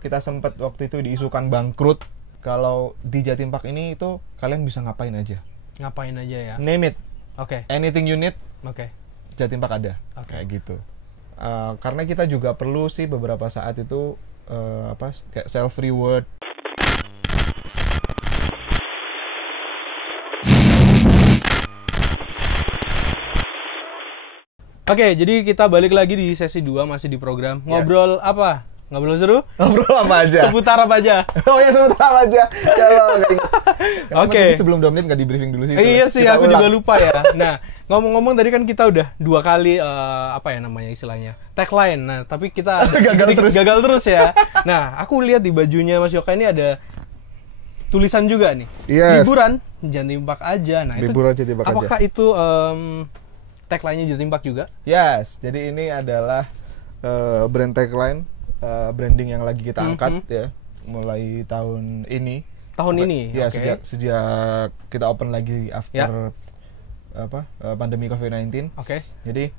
kita sempat waktu itu diisukan bangkrut. Kalau di Jatim Park ini itu kalian bisa ngapain aja. Ngapain aja ya? Name it. Oke. Anything you need, Oke. Jatim Park ada. Kayak gitu. Karena kita juga perlu sih beberapa saat itu kayak self reward. Oke, jadi kita balik lagi di sesi 2 masih di program. Ngobrol apa? Ngobrol seru? Ngobrol apa aja? Seputar apa aja? Oh ya, seputar apa aja? Oke. Sebelum 2 menit nggak di briefing dulu sih. Iya sih, Kita aku ulang. juga lupa ya. Nah, ngomong-ngomong tadi kan kita udah 2 kali apa ya namanya istilahnya? Tagline. Nah, tapi kita gagal terus ya. Nah, aku lihat di bajunya Mas Yoka ini ada tulisan juga nih. Yes. Liburan Jatim Park aja. Nah, Liburan Jatim Park aja. Apakah itu tagline-nya Jatim Park juga? Yes, jadi ini adalah brand tagline, branding yang lagi kita angkat ya, mulai tahun ini. Tahun ini? Ya, okay. sejak kita open lagi after pandemi COVID-19. Oke. Jadi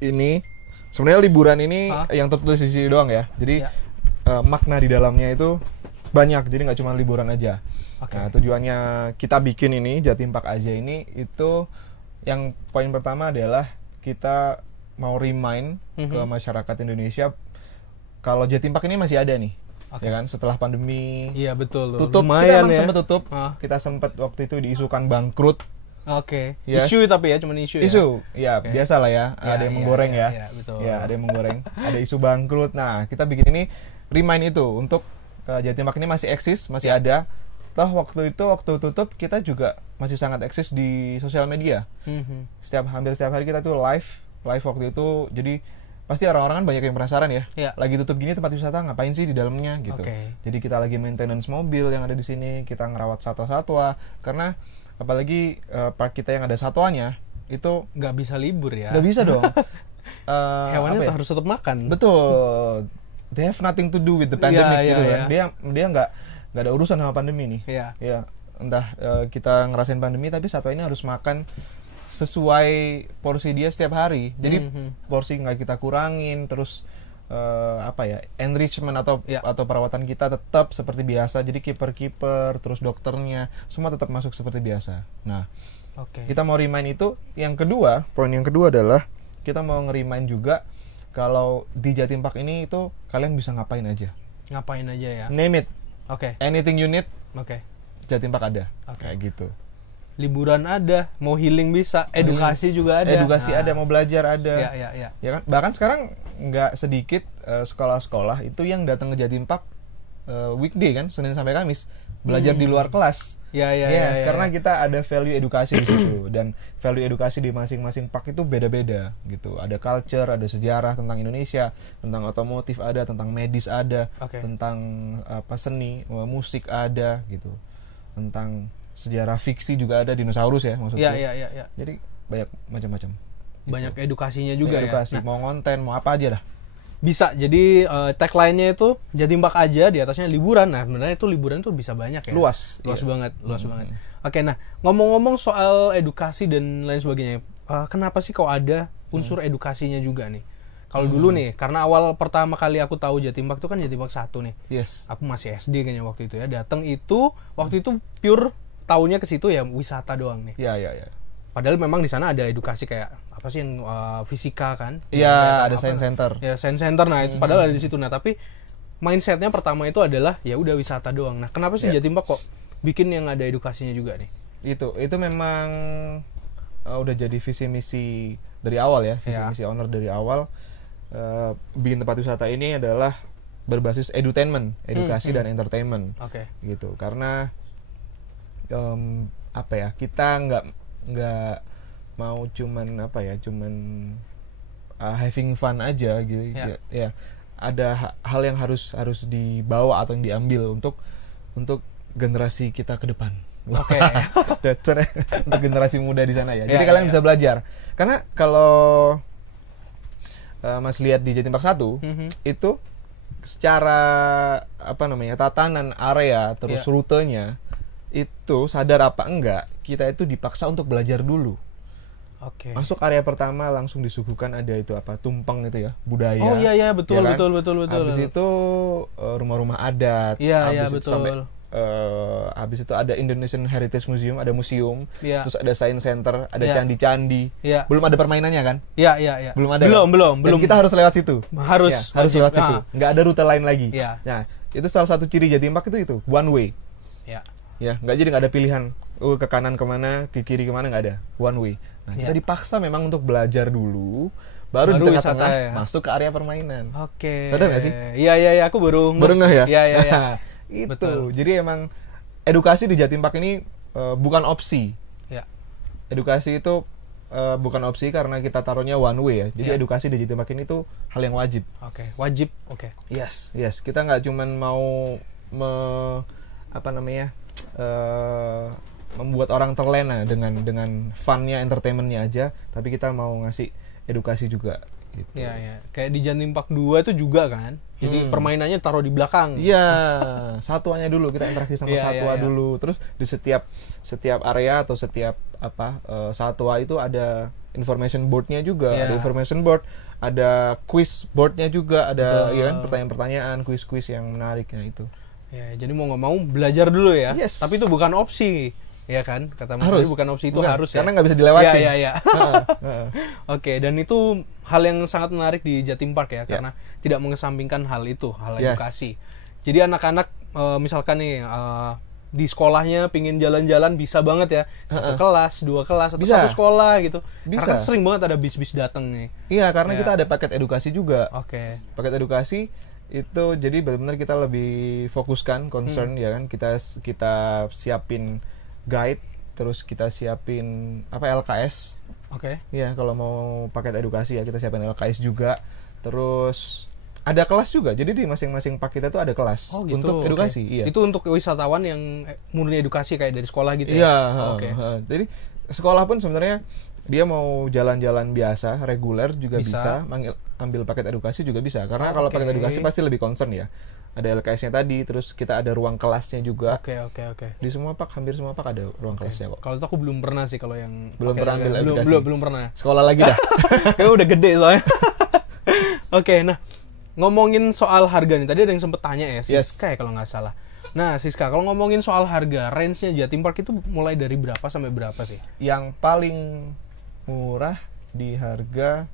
ini sebenarnya liburan ini yang tertulis di sini doang ya. Jadi makna di dalamnya itu banyak, jadi nggak cuma liburan aja. Okay. Nah, tujuannya kita bikin ini Jatim Park aja ini itu yang poin pertama adalah kita mau remind ke masyarakat Indonesia kalau Jatim Park ini masih ada nih, ya kan? Setelah pandemi, iya betul. tutup, kita lumayan emang ya. sempat tutup. Kita sempat waktu itu diisukan bangkrut. Oke. Yes. Isu tapi ya, cuman isu ya. Isu, ya biasa lah ya. Ada yang menggoreng ya. Iya, betul. Ya, ada yang menggoreng. Ada isu bangkrut. Nah, kita bikin ini remind itu untuk Jatim Park ini masih eksis, masih ada. Toh waktu tutup kita juga masih sangat eksis di sosial media. Hampir setiap hari kita tuh live waktu itu. Jadi pasti orang-orang kan banyak yang penasaran ya. Lagi tutup gini tempat wisata ngapain sih di dalamnya gitu. Jadi kita lagi maintenance mobil yang ada di sini, kita ngerawat satwa-satwa karena apalagi park kita yang ada satwanya itu nggak bisa libur ya. Nggak bisa dong. Hewannya harus tetap makan. Betul. They have nothing to do with the pandemic gitu kan. Iya. Dia nggak ada urusan sama pandemi nih. Iya. Entah kita ngerasain pandemi tapi satwa ini harus makan sesuai porsi dia setiap hari. Jadi porsi nggak kita kurangin, terus enrichment atau perawatan kita tetap seperti biasa. Jadi kiper, terus dokternya semua tetap masuk seperti biasa. Nah, kita mau remind itu. Poin yang kedua adalah kita mau nge-remind juga kalau di Jatim Park ini itu kalian bisa ngapain aja. Ngapain aja ya? Name it. Anything you need, Jatim Park ada. Kayak gitu. Liburan ada, mau healing bisa, edukasi juga ada. Edukasi ada, mau belajar ada. Iya. Ya kan? Bahkan sekarang nggak sedikit sekolah-sekolah itu yang datang ke Jatim Park weekday kan, Senin sampai Kamis, belajar di luar kelas. Iya. Karena kita ada value edukasi di situ dan value edukasi di masing-masing park itu beda-beda gitu. Ada culture, ada sejarah tentang Indonesia, tentang otomotif ada, tentang medis ada, tentang seni, musik ada gitu. Tentang sejarah fiksi juga ada, dinosaurus ya maksudnya. Iya. Jadi banyak macam-macam. Banyak edukasinya juga edukasi, ya. mau konten, mau apa aja dah. Bisa. Jadi tagline-nya itu Jatim Park aja, di atasnya liburan. Nah, sebenarnya itu liburan tuh bisa banyak ya. Luas banget. Oke, nah, ngomong-ngomong soal edukasi dan lain sebagainya. Kenapa sih kok ada unsur edukasinya juga nih? Kalau dulu nih, karena awal pertama kali aku tahu Jatim Park itu kan Jatim Park 1 nih. Yes. Aku masih SD kayaknya waktu itu ya. Datang itu waktu itu pure taunya ke situ ya wisata doang nih. Iya. Padahal memang di sana ada edukasi kayak apa sih yang fisika kan? Iya, ada science center. Ya, science center. Nah, itu padahal ada di situ. Nah, tapi mindsetnya pertama itu adalah ya udah wisata doang. Nah, kenapa sih Jatim Park kok bikin yang ada edukasinya juga nih? Itu memang udah jadi visi misi dari awal ya, misi owner dari awal. Bikin tempat wisata ini adalah berbasis edutainment, edukasi dan entertainment. Gitu. Karena kita nggak mau cuman having fun aja gitu. Ya ada hal yang harus dibawa atau yang diambil untuk generasi kita ke depan. Untuk generasi muda di sana ya. Jadi kalian bisa belajar. Karena kalau Mas lihat di Jatim Park 1 itu secara tatanan area terus rutenya itu sadar apa enggak kita itu dipaksa untuk belajar dulu. Oke. Masuk area pertama langsung disuguhkan ada itu apa? Tumpeng itu ya, budaya. Oh iya betul ya kan? betul. Habis itu rumah-rumah adat. Iya Habis itu betul. sampai habis itu ada Indonesian Heritage Museum, ada museum. Iya. Terus ada Science Center, ada Iya. candi-candi. Iya. Belum ada permainannya kan? Iya. Belum ada. Belum. Dan kita harus lewat situ. Harus. Ya, harus wajib. lewat situ. Nggak ada rute lain lagi. Iya. Nah, itu salah satu ciri Jatim Park itu one way. Iya. Ya, nggak ada pilihan. Ke kanan kemana, ke kiri kemana, nggak ada. One way. Nah, kita dipaksa memang untuk belajar dulu. Baru di tengah-tengah wisata, ya? masuk ke area permainan. Oke. Sadar nggak sih? Iya. Aku baru ngeh ya? Iya. Itu. Betul. Jadi emang edukasi di Jatim Park ini bukan opsi. Ya. Edukasi itu bukan opsi karena kita taruhnya one way ya. Jadi edukasi di Jatim Park ini tuh hal yang wajib. Oke. Wajib. Oke. Yes. Kita nggak cuman mau membuat orang terlena dengan funnya, entertainmentnya aja, tapi kita mau ngasih edukasi juga. Gitu. Iya. Kayak di Jatim Park 2 itu juga kan. Jadi permainannya taruh di belakang. Iya, satuannya dulu, kita interaksi sama satwa Iya. dulu. Terus di setiap area atau setiap satwa itu ada information boardnya juga, ada information board, ada quiz boardnya juga, ada ya kan, pertanyaan-pertanyaan, quiz-quiz yang menarik itu. Ya, jadi mau nggak mau belajar dulu ya. Yes. Tapi itu bukan opsi. Ya kan? Kata Mas Harus. Dodi bukan opsi, itu harus karena ya. nggak bisa dilewatin. Iya. Oke, dan itu hal yang sangat menarik di Jatim Park ya, karena tidak mengesampingkan hal itu, hal edukasi. Jadi anak-anak misalkan nih di sekolahnya pingin jalan-jalan bisa banget ya, satu kelas, 2 kelas, atau satu sekolah gitu. Karena kan sering banget ada bis-bis datang nih. Iya, karena kita ada paket edukasi juga. Oke. Paket edukasi itu jadi benar-benar kita lebih fokuskan concern ya kan, kita siapin guide, terus kita siapin LKS. Oke. Iya, kalau mau paket edukasi ya kita siapin LKS juga. Terus ada kelas juga. Jadi di masing-masing paket itu ada kelas untuk edukasi. Iya. Itu untuk wisatawan yang murni edukasi kayak dari sekolah gitu ya. Iya, jadi sekolah pun sebenarnya dia mau jalan-jalan biasa, reguler juga bisa ambil paket edukasi juga bisa. Karena kalau paket edukasi pasti lebih concern ya. Ada LKS-nya tadi, terus kita ada ruang kelasnya juga. Oke. Di semua hampir semua pak ada ruang kelasnya kok. Kalau itu aku belum pernah sih, kalau yang belum pernah ambil edukasi. Belum pernah. Sekolah lagi dah. Kayaknya udah gede soalnya. Oke, nah ngomongin soal harga nih, tadi ada yang sempet tanya ya, Siska ya kalau nggak salah. Nah, Siska, kalau ngomongin soal harga, range-nya Jatim Park itu mulai dari berapa sampai berapa sih? Yang paling murah di harga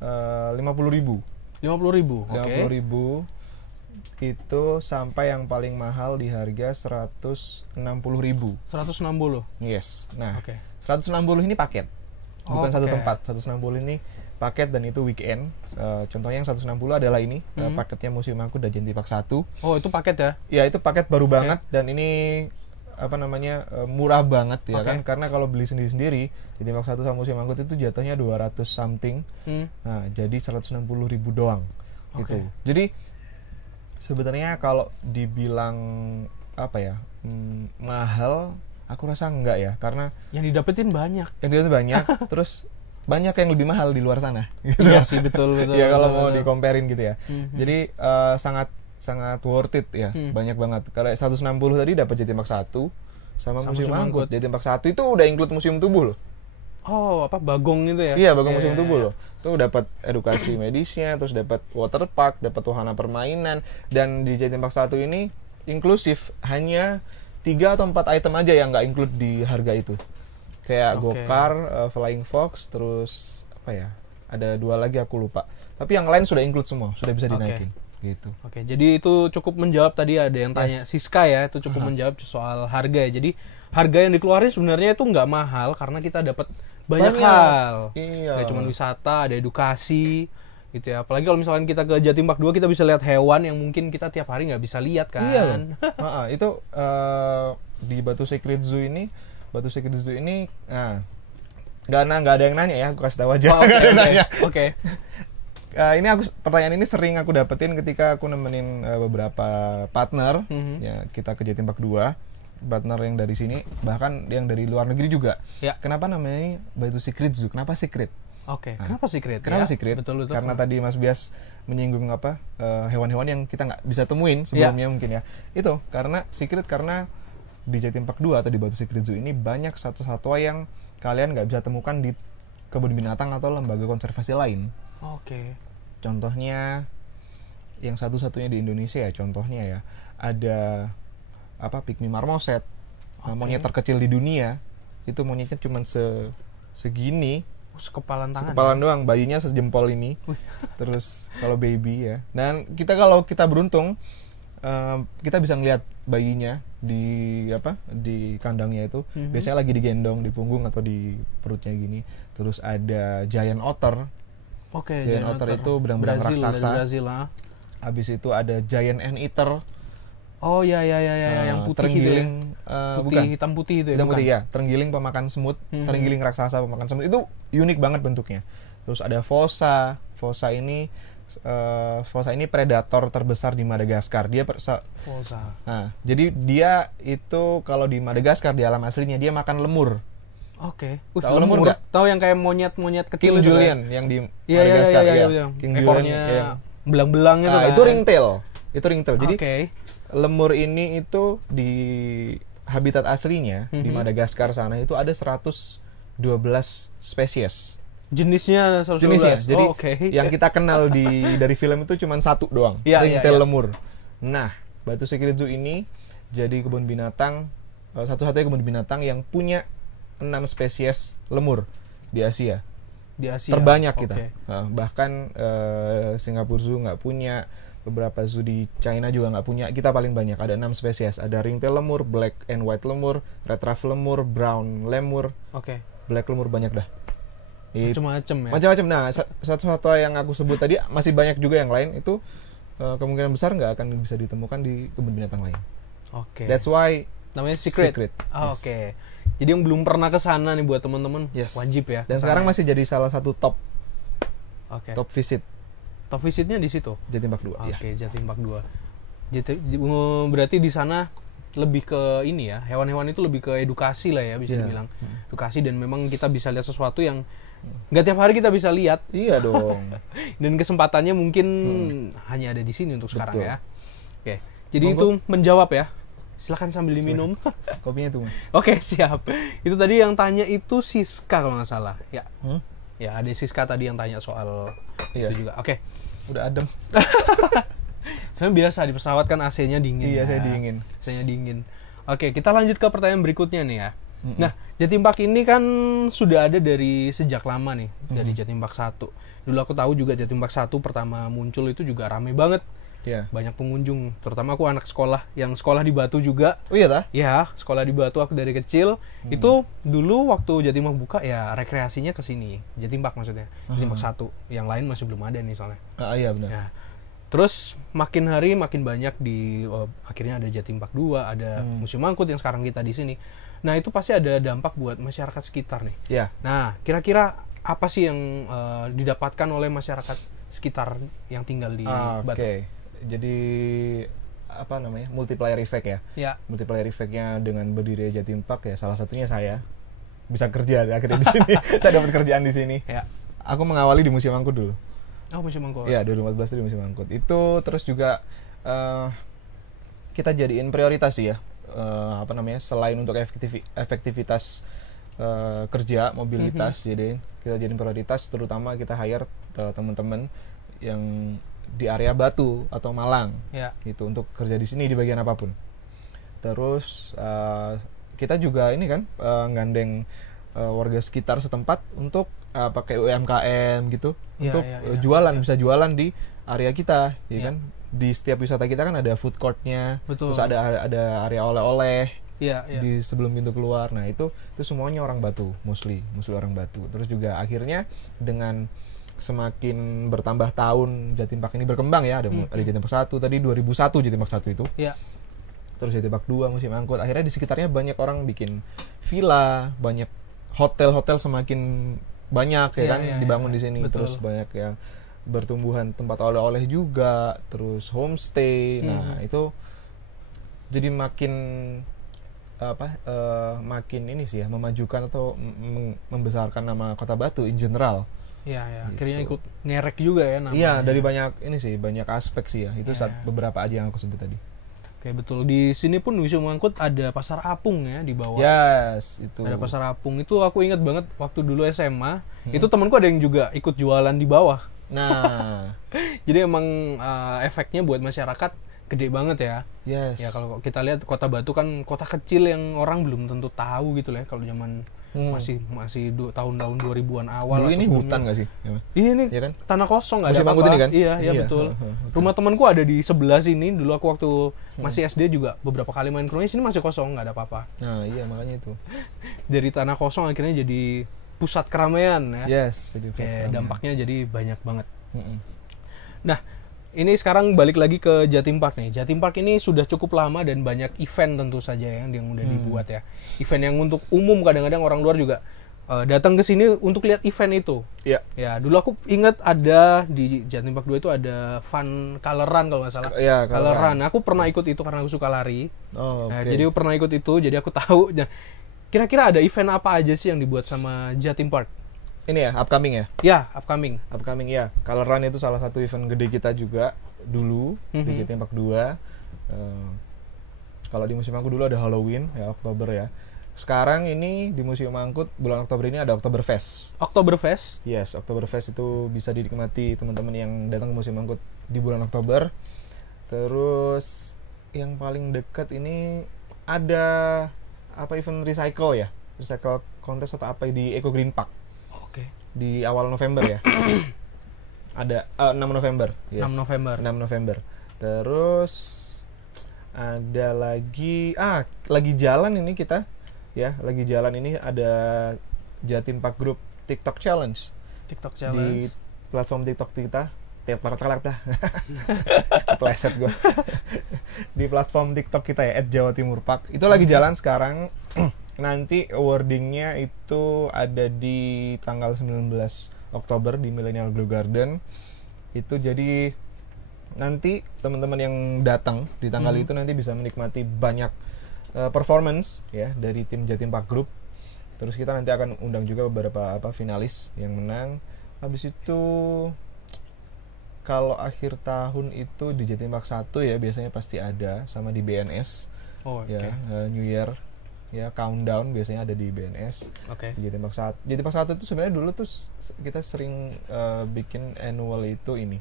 50.000. 50.000. Oke. 50.000 itu sampai yang paling mahal di harga 160.000. 160. Yes. Nah, 160 Oke. ini paket. Bukan satu tempat. 160 ini paket dan itu weekend. Contohnya yang 160 adalah ini, paketnya Museum Angkut dan Jatim Park 1. Oh, itu paket ya? Ya, itu paket baru banget dan ini murah banget ya kan, karena kalau beli sendiri-sendiri Jatim Park 1 sama Museum Angkut itu jatuhnya 200 something. Nah, jadi 160.000 doang gitu. Jadi sebenarnya kalau dibilang mahal, aku rasa enggak ya, karena yang didapetin banyak. Terus banyak yang lebih mahal di luar sana. Iya sih, betul. Ya kalau mau di-comparein gitu ya. Jadi sangat worth it ya, banyak banget. Kalau 160 tadi dapat Jatim Park 1 sama Museum Angkut. Jatim Park 1 itu udah include Museum Tubuh loh. Oh, Bagong itu ya? Iya, Bagong Museum Tubuh loh. Tuh dapat edukasi medisnya, terus dapat water park, dapat wahana permainan, dan di Jatim Park 1 ini inklusif, hanya 3 atau 4 item aja yang nggak include di harga itu. Kayak go-kart, flying fox, terus ada 2 lagi aku lupa. Tapi yang lain sudah include semua, sudah bisa dinaikin. Gitu. Oke, jadi itu cukup menjawab, tadi ada yang tanya Siska ya, itu cukup menjawab soal harga ya. Jadi harga yang dikeluarin sebenarnya itu nggak mahal karena kita dapat banyak hal. Iya. Kayak cuma wisata, ada edukasi gitu ya. Apalagi kalau misalkan kita ke Jatim Park 2, kita bisa lihat hewan yang mungkin kita tiap hari nggak bisa lihat kan. Iya. Itu di Batu Secret Zoo ini nggak ada yang nanya ya, aku kasih tahu aja. Oke. Pertanyaan ini sering aku dapetin ketika aku nemenin beberapa partner, ya kita ke Jatim Park 2, partner yang dari sini, bahkan yang dari luar negeri juga. Ya. Kenapa namanya Batu Secret Zoo? Kenapa secret? Oke. Kenapa secret? Kenapa secret? Betul. Karena tadi Mas Bias menyinggung hewan-hewan yang kita nggak bisa temuin sebelumnya mungkin ya. Itu karena secret, karena di Jatim Park 2 atau di Batu Secret Zoo ini banyak satwa-satwa yang kalian nggak bisa temukan di kebun binatang atau lembaga konservasi lain. Oke. Contohnya yang satu-satunya di Indonesia ya, contohnya ya, ada pygmy marmoset, monyet terkecil di dunia. Itu monyetnya cuma segini, sekepalan tangan. Sekepalan doang, bayinya sejempol ini. Terus kalau baby ya. Dan kalau kita beruntung, kita bisa ngeliat bayinya di kandangnya itu. Biasanya lagi digendong di punggung atau di perutnya gini. Terus ada giant otter. Oke, giant otter itu benang-benang raksasa. Brazil, Habis itu ada giant anteater. Oh ya, yang putih terenggiling, gitu ya? bukan hitam putih itu ya? Hitam putih ya, terenggiling pemakan semut, terenggiling raksasa pemakan semut, itu unik banget bentuknya. Terus ada fossa ini predator terbesar di Madagaskar. Fossa. Nah, jadi dia itu kalau di Madagaskar di alam aslinya dia makan lemur. Oke. Tahu lemur nggak? Tahu yang kayak monyet King kecil itu Julian yang di Madagaskar. Iya. King ekornya belang-belang itu kan. Itu ringtail. Jadi okay. Lemur ini itu di habitat aslinya di Madagaskar sana itu ada 112 spesies. Jenisnya 112. Jadi yang kita kenal dari film itu cuma satu doang, ringtail lemur. Nah, Batu Secret Zoo ini jadi kebun binatang satu-satunya kebun binatang yang punya 6 spesies lemur di Asia. Terbanyak kita. Bahkan Singapura Zoo nggak punya, beberapa zoo di China juga nggak punya. Kita paling banyak, ada 6 spesies. Ada ringtail lemur, black and white lemur, red ruff lemur, brown lemur, black lemur, banyak dah. Macam-macam ya. Macam-macam. Nah, satu-satu yang aku sebut tadi masih banyak juga yang lain itu kemungkinan besar nggak akan bisa ditemukan di kebun binatang lain. That's why namanya secret. Oke. Jadi yang belum pernah ke sana nih buat teman-teman, wajib ya. Dan sekarang masih jadi salah satu top visit. Top visitnya di situ. Jatim Park 2. Oke, Jatim Park 2. Berarti di sana lebih ke ini ya, hewan-hewan itu lebih ke edukasi lah ya, bisa dibilang. Edukasi, dan memang kita bisa lihat sesuatu yang nggak tiap hari kita bisa lihat. Iya dong. Dan kesempatannya mungkin hanya ada di sini untuk sekarang ya. Oke. Jadi itu menjawab ya. Silakan sambil diminum. Kopinya tuh, Mas. Oke, siap. Itu tadi yang tanya itu Siska kalau nggak salah. Ya. Ya, ada Siska tadi yang tanya soal itu juga. Oke. Udah adem. Sebenarnya biasa di pesawat kan AC-nya dingin. Iya, saya dingin. AC-nya dingin. Oke, kita lanjut ke pertanyaan berikutnya nih ya. Nah, Jatim Park ini kan sudah ada dari sejak lama nih, dari Jatim Park 1. Dulu aku tahu juga Jatim Park 1 pertama muncul itu juga rame banget. Banyak pengunjung, terutama aku anak sekolah yang sekolah di Batu juga. Oh iya tah? Ya, sekolah di Batu aku dari kecil. Itu dulu waktu Jatim Park buka ya rekreasinya ke sini. Jatim Park maksudnya. Jatim Park 1. Yang lain masih belum ada nih soalnya. Iya benar. Ya. Terus makin hari makin banyak akhirnya ada Jatim Park 2, ada Museum Angkut yang sekarang kita di sini. Nah, itu pasti ada dampak buat masyarakat sekitar nih. Iya. Nah, kira-kira apa sih yang didapatkan oleh masyarakat sekitar yang tinggal di Batu? Jadi multiplier effect ya. Multiplier effect-nya dengan berdiri Jatim Park ya, salah satunya saya bisa kerja akhirnya di sini. Saya dapat kerjaan di sini. Aku mengawali di Museum Angkut dulu. Museum Angkut. Iya, 2014 di Museum Angkut. Itu terus juga kita jadiin prioritas sih ya. Selain untuk efektivitas kerja, mobilitas, kita jadiin prioritas, terutama kita hire teman-teman yang di area Batu atau Malang, gitu, untuk kerja di sini di bagian apapun. Terus kita juga ini kan gandeng warga sekitar setempat untuk pakai UMKM gitu, untuk jualan, bisa jualan di area kita, kan. Di setiap wisata kita kan ada food court-nya, terus ada area oleh-oleh di sebelum pintu keluar. Nah itu semuanya orang Batu, mostly orang Batu. Terus juga akhirnya dengan semakin bertambah tahun Jatim Park ini berkembang ya, ada Jatim Park 1 tadi 2001 Jatim Park 1 itu. Terus Jatim Park 2 Museum Angkut, akhirnya di sekitarnya banyak orang bikin villa, banyak hotel-hotel semakin banyak ya kan dibangun di sini. Betul. Terus banyak yang bertumbuhan tempat oleh-oleh juga, terus homestay. Nah, itu jadi makin makin ini sih ya, memajukan atau membesarkan nama Kota Batu in general. Gitu. Akhirnya ikut ngerek juga ya namanya. Iya, dari banyak aspek sih ya. Itu beberapa aja yang aku sebut tadi. Oke, betul. Di sini pun Museum Angkut ada pasar apung ya di bawah. Yes, itu. Ada pasar apung. Itu aku ingat banget waktu dulu SMA. Itu temanku ada yang juga ikut jualan di bawah. Nah, Jadi emang efeknya buat masyarakat gede banget ya. yes. Ya kalau kita lihat Kota Batu kan kota kecil yang orang belum tentu tahu gitu lah ya, kalau zaman masih tahun-tahun 2000-an awal. Dulu atau ini sebelumnya. hutan nggak sih? Iya ini Iya kan? tanah kosong nggak ada Museum Angkut apa-apa. ini kan? Iya, Iya. betul. Rumah temanku ada di sebelah sini. Dulu aku waktu masih SD juga beberapa kali main ke rumahnya, sini masih kosong, nggak ada apa-apa. Nah, iya makanya itu. Dari tanah kosong akhirnya jadi pusat keramaian ya. Yes, jadi Kayak dampaknya jadi banyak banget. Mm-mm. Nah, ini sekarang balik lagi ke Jatim Park nih. Jatim Park ini sudah cukup lama dan banyak event tentu saja yang udah dibuat ya. Event yang untuk umum, kadang-kadang orang luar juga datang ke sini untuk lihat event itu. Iya. Ya, dulu aku ingat ada di Jatim Park 2 itu ada fun color run kalau nggak salah. Iya, color run. Aku pernah ikut itu karena aku suka lari. Oh, Nah, oke. jadi aku pernah ikut itu, jadi aku tahu. Nah, kira-kira ada event apa aja sih yang dibuat sama Jatim Park? Ini ya, upcoming ya? Ya, upcoming. Upcoming ya. Color Run itu salah satu event gede kita juga dulu di Jatim Park 2. Kalau di Museum Angkut dulu ada Halloween ya, Oktober ya. Sekarang ini di Museum Angkut bulan Oktober ini ada Oktoberfest. Oktoberfest. Yes, Oktoberfest itu bisa dinikmati teman-teman yang datang ke Museum Angkut di bulan Oktober. Terus yang paling dekat ini ada event recycle ya, recycle kontes atau apa di Eco Green Park Oke. di awal November ya. Ada 6 November. Yes. 6 November. 6 November. Terus ada lagi jalan ini kita ya, lagi jalan ini ada Jatim Park Group TikTok Challenge. TikTok Di Challenge. platform TikTok kita. Pleset gue. Di platform TikTok kita ya @JawaTimurPark. Itu lagi jalan sekarang. Nanti awardingnya itu ada di tanggal 19 Oktober di Millennial Glow Garden. Itu jadi nanti teman-teman yang datang di tanggal itu nanti bisa menikmati banyak performance ya dari tim Jatim Park Group. Terus kita nanti akan undang juga beberapa finalis yang menang. Habis itu kalau akhir tahun itu di Jatim Park 1 ya biasanya pasti ada, sama di BNS. Oh, oke. Ya, New Year ya, countdown biasanya ada di BNS. Oke. Di Jatim Park 1. Jatim Park 1 itu sebenarnya dulu tuh kita sering bikin annual itu ini.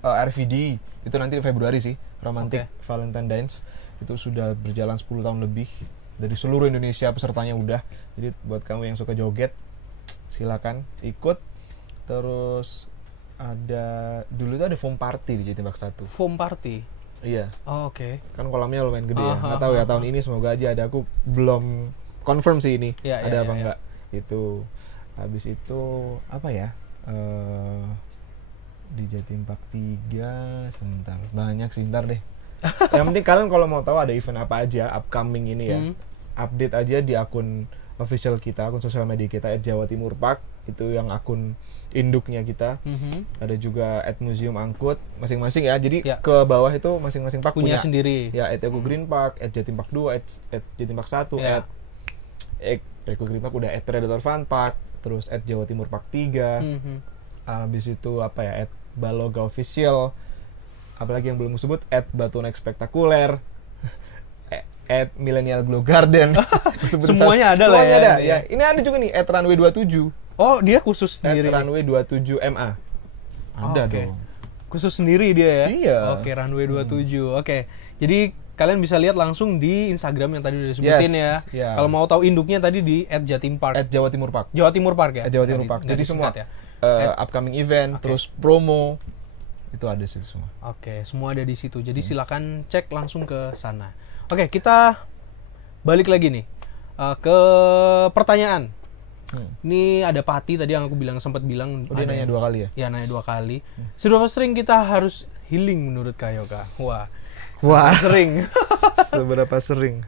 RVD itu nanti Februari sih, Romantic Valentine Dance. Itu sudah berjalan 10 tahun lebih. Dari seluruh Indonesia pesertanya udah. Jadi buat kamu yang suka joget silakan ikut. Terus dulu tuh ada foam party di Jatim Park 1. Foam party. Iya. Oh, oke. Kan kolamnya lumayan gede ya. Nggak tahu ya tahun ini, semoga aja ada. Aku belum confirm sih ini Ya, ada ya, apa ya. enggak. Itu habis itu apa ya? Di Jatim Park 3 sebentar. Banyak sih, ntar deh. Yang penting kalian kalau mau tahu ada event apa aja upcoming ini ya, update aja di akun official kita, akun sosial media kita @JawaTimurPark. Itu yang akun induknya kita. Ada juga @Museum Angkut masing-masing ya. Jadi ke bawah itu masing-masing park Punya sendiri. Ya, @Eco Green Park, @Jatim Park 2, @Jatim Park 1, Ya. @Eco Green Park udah @Predator Fun Park, terus @JawaTimurPark 3. Habis itu apa ya, @Baloga Official. Apalagi yang belum disebut, @Batunek Spektakuler, @Millennial Glow Garden. Semuanya ada lah Semuanya ya. ada. Ya. Ini ada juga nih @Runway 27. Oh, dia khusus sendiri. Runway 27 MA. Ada Oke. dong. Khusus sendiri dia ya? Iya. Oke, Runway 27. Oke. Jadi kalian bisa lihat langsung di Instagram yang tadi udah disebutin Yes. ya. Ya. Kalau mau tahu induknya tadi di @Jatimpark. @JawaTimurPark. Jawa Timur Park ya? @JawaTimurPark. Jadi semua disingkat ya. upcoming event, terus promo itu ada sih semua. Oke, semua ada di situ. Jadi silakan cek langsung ke sana. Oke, kita balik lagi nih ke pertanyaan. Ini ada Pati tadi yang aku sempat bilang. Oh, dia nanya 2 kali ya? Ya, nanya 2 kali. Seberapa sering kita harus healing menurut Kak Yoga? Wah. Sering. Seberapa sering?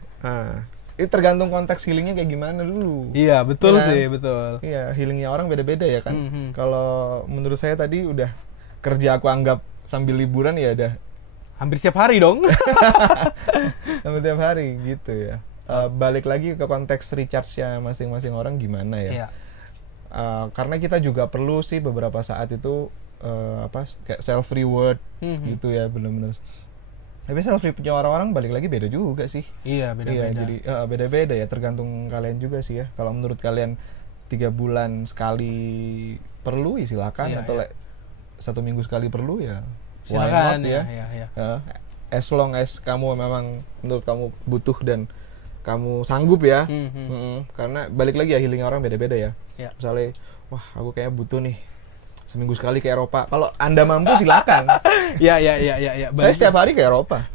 Itu tergantung konteks healingnya kayak gimana dulu. Iya, betul Ya kan? sih, betul. Iya, healingnya orang beda-beda ya kan. Kalau menurut saya tadi udah kerja aku anggap sambil liburan ya udah Hampir setiap hari dong. hampir tiap hari gitu ya. Balik lagi ke konteks recharge-nya masing-masing orang gimana ya. Iya. Karena kita juga perlu sih beberapa saat itu kayak self reward gitu ya, benar-benar Tapi self repnya orang-orang balik lagi beda juga sih. Iya, beda-beda. Iya, jadi beda-beda ya, tergantung kalian juga sih ya. Kalau menurut kalian 3 bulan sekali perlu ya silakan, Iya, atau iya. 1 minggu sekali perlu ya Silakan why not ya. ya. Iya. As long as kamu memang menurut kamu butuh dan kamu sanggup ya. Karena balik lagi ya, healing orang beda-beda ya. Iya. Misalnya, wah aku kayaknya butuh nih seminggu sekali ke Eropa. Kalau Anda mampu silakan. Iya. Saya setiap hari ke Eropa.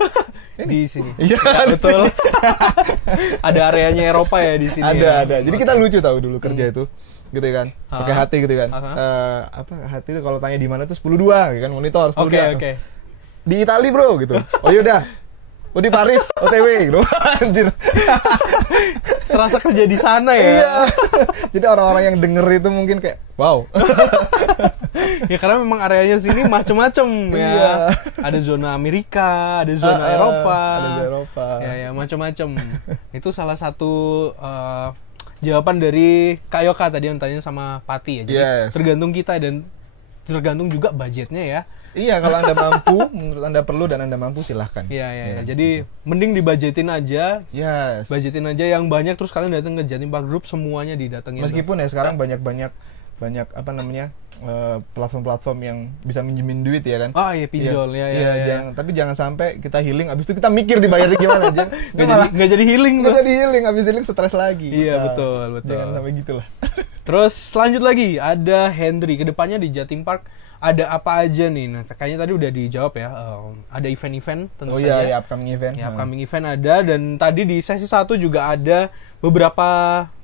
Di sini. Iya, Ya, betul. Ada areanya Eropa ya di sini. Ada. Jadi kita lucu tahu dulu kerja itu. Gitu kan. Pakai hati gitu kan. Hati itu kalau tanya di mana tuh 10.2 kan, monitor 10.2. Oke. Di Itali, Bro, gitu. Oh yaudah. Oh di Paris, OTW gitu. Anjir. Serasa kerja di sana ya. Iya. Jadi orang-orang yang denger itu mungkin kayak wow. Ya karena memang areanya sini macem-macem ya. Iya. Ada zona Amerika, ada zona Eropa. Ada zona Eropa. Ya macem-macem. Itu salah satu jawaban dari Kak Yoka tadi yang tanya sama Pati ya. Jadi tergantung kita dan tergantung juga budgetnya ya. Iya, kalau Anda mampu, menurut Anda perlu dan Anda mampu silahkan. Iya. Jadi mending dibajetin aja. Yes. Budgetin aja yang banyak, terus kalian datang ke Jatim Park Group semuanya didatengin. Meskipun ya sekarang banyak apa namanya platform-platform yang bisa minjemin duit ya kan. Oh iya, pinjol ya. Tapi jangan sampai kita healing abis itu kita mikir dibayarnya gimana aja. Nggak jadi healing tuh. Nggak jadi healing, abis healing stres lagi. Iya, betul. Jangan sampai gitulah. Terus lanjut lagi, ada Henry. Kedepannya di Jatim Park ada apa aja nih? Nah, kayaknya tadi udah dijawab ya. Ada event-event tentu saja. Oh iya, upcoming event. Ya, upcoming event ada, dan tadi di sesi 1 juga ada beberapa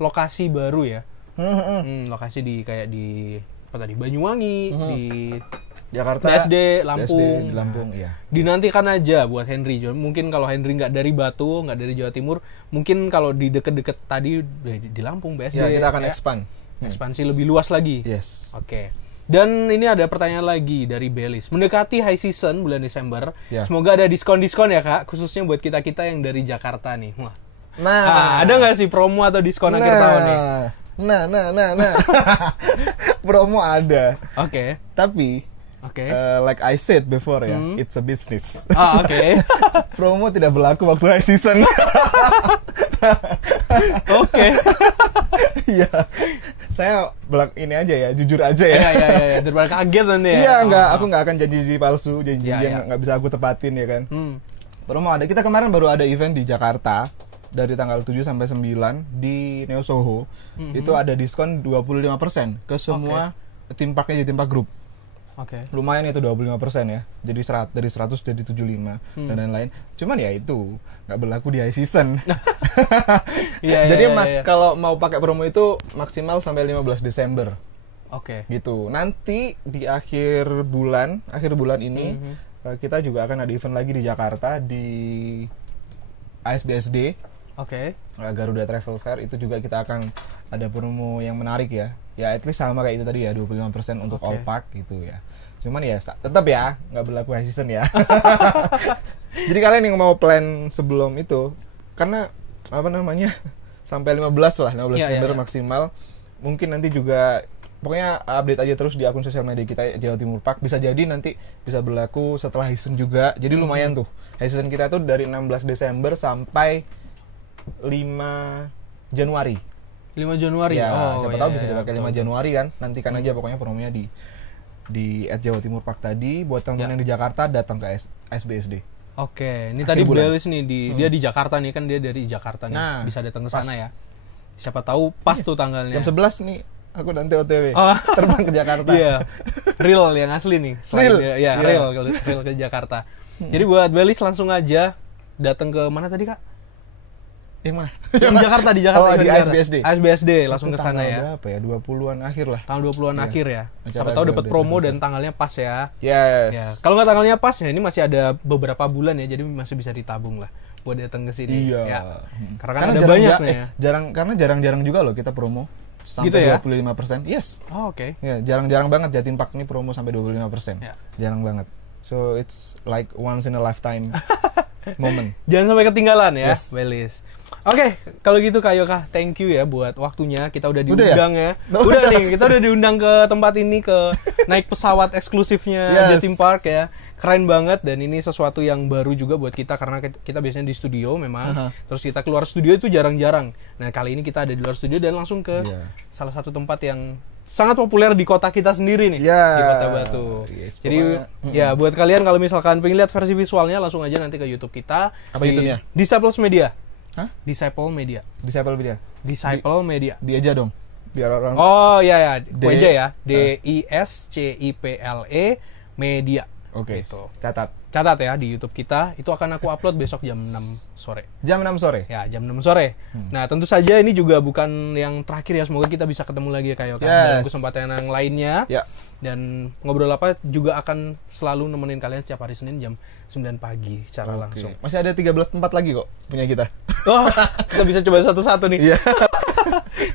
lokasi baru ya. Lokasi di kayak di apa tadi? Banyuwangi, di Jakarta, BSD, Lampung. di Lampung, iya. Dinantikan aja buat Henry. Mungkin kalau Henry nggak dari Batu, nggak dari Jawa Timur, mungkin kalau di deket-deket tadi di Lampung, BSD. Ya, kita akan expand. Ekspansi lebih luas lagi. Yes. Oke. Dan ini ada pertanyaan lagi dari Belis. Mendekati high season bulan Desember. Ya. Semoga ada diskon-diskon ya Kak, khususnya buat kita-kita yang dari Jakarta nih. Wah. Nah, ada nggak sih promo atau diskon akhir tahun nih? Nah. Promo ada. Oke. Tapi like I said before ya, it's a business. Oke. Promo tidak berlaku waktu high season. Oke. Iya. Saya ini aja ya, jujur aja ya. Iya. Daripada kaget nanti ya. Iya, aku nggak akan janji palsu, janji yang nggak bisa aku tepatin ya kan. Promo ada. Kita kemarin baru ada event di Jakarta dari tanggal 7 sampai 9 di Neo Soho. Itu ada diskon 25% ke semua theme parknya di Jatim Park Group. Oke. Lumayan itu 25% ya. Jadi dari 100 jadi 75 dan lain-lain. Cuman ya itu nggak berlaku di high season. Jadi kalau mau pakai promo itu maksimal sampai 15 Desember. Oke. Gitu. Nanti di akhir bulan ini kita juga akan ada event lagi di Jakarta di ASBSD. Oke. Garuda Travel Fair, itu juga kita akan ada promo yang menarik ya. Ya at least sama kayak itu tadi ya, 25% untuk all park gitu ya. Cuman ya tetap ya nggak berlaku high season ya. Jadi kalian yang mau plan sebelum itu, karena apa namanya sampai 15 Desember maksimal. Mungkin nanti juga pokoknya update aja terus di akun sosial media kita Jawa Timur Park. Bisa jadi nanti bisa berlaku setelah high season juga. Jadi lumayan tuh. High season kita tuh dari 16 Desember sampai 5 Januari. 5 Januari. Ya, siapa tahu bisa dipakai 5 Januari kan. Nantikan aja pokoknya promonya di Jawa Timur Park tadi. Buat teman-teman yang di Jakarta datang ke SBSD. Oke, ini tadi Belis nih dia di Jakarta nih, kan dia dari Jakarta nih. Nah, bisa datang ke sana ya. Siapa tahu pas tuh tanggalnya. Jam 11 nih aku nanti OTW terbang ke Jakarta. Iya. Real yang asli nih. Real ke Jakarta. Jadi buat Belis langsung aja datang ke mana tadi Kak? Yang mana? Yang Jakarta, di Jakarta. Di ASBSD. ASBSD langsung ke sana ya. Berapa ya? 20-an akhir lah. Tanggal 20-an akhir ya. Siapa tahu dapat promo dan tanggalnya pas ya. Yes. Ya. Kalau nggak tanggalnya pas ya, ini masih ada beberapa bulan ya, jadi masih bisa ditabung lah buat datang ke sini. Iya. Ya. Karena ada banyak nih ya. Karena jarang-jarang juga loh kita promo sampai gitu ya? 25%. Yes. Oh, oke. Ya, jarang-jarang banget Jatim Park ini promo sampai 25%. Ya. Jarang banget. So it's like once in a lifetime moment. Jangan sampai ketinggalan ya, Yes. Belis. Oke, kalau gitu Kak Yoka, thank you ya buat waktunya. Kita udah diundang ya. Udah nih, kita udah diundang ke tempat ini, ke naik pesawat eksklusifnya Jatim Park ya. Keren banget, dan ini sesuatu yang baru juga buat kita karena kita biasanya di studio memang. Terus kita keluar studio itu jarang-jarang. Nah, kali ini kita ada di luar studio dan langsung ke salah satu tempat yang sangat populer di kota kita sendiri nih, di Kota Batu. Jadi ya buat kalian kalau misalkan pengen lihat versi visualnya, langsung aja nanti ke YouTube kita. Apa YouTube-nya? Disciples Media. Hah? Disciple Media. Disciple Media. Disciple Media. Di aja dong. Biar orang. Oh iya ya, aja ya. DISCIPLE Media. Oke. Gitu. Catat ya di YouTube kita. Itu akan aku upload besok jam 6 sore. Jam 6 sore? Ya, jam 6 sore. Nah, tentu saja ini juga bukan yang terakhir ya. Semoga kita bisa ketemu lagi ya Kak Yoka dalam kesempatan yang lainnya. Ya. Dan ngobrol apa juga akan selalu nemenin kalian setiap hari Senin jam 9 pagi secara langsung. Masih ada 13 tempat lagi kok punya kita. Oh, kita bisa coba satu-satu nih. Iya.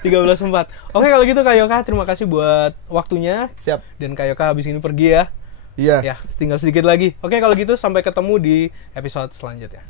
13 tempat. Oke, kalau gitu Kak Yoka, terima kasih buat waktunya. Siap. Dan Kak Yoka habis ini pergi ya. Iya. Ya, tinggal sedikit lagi. Oke, kalau gitu sampai ketemu di episode selanjutnya.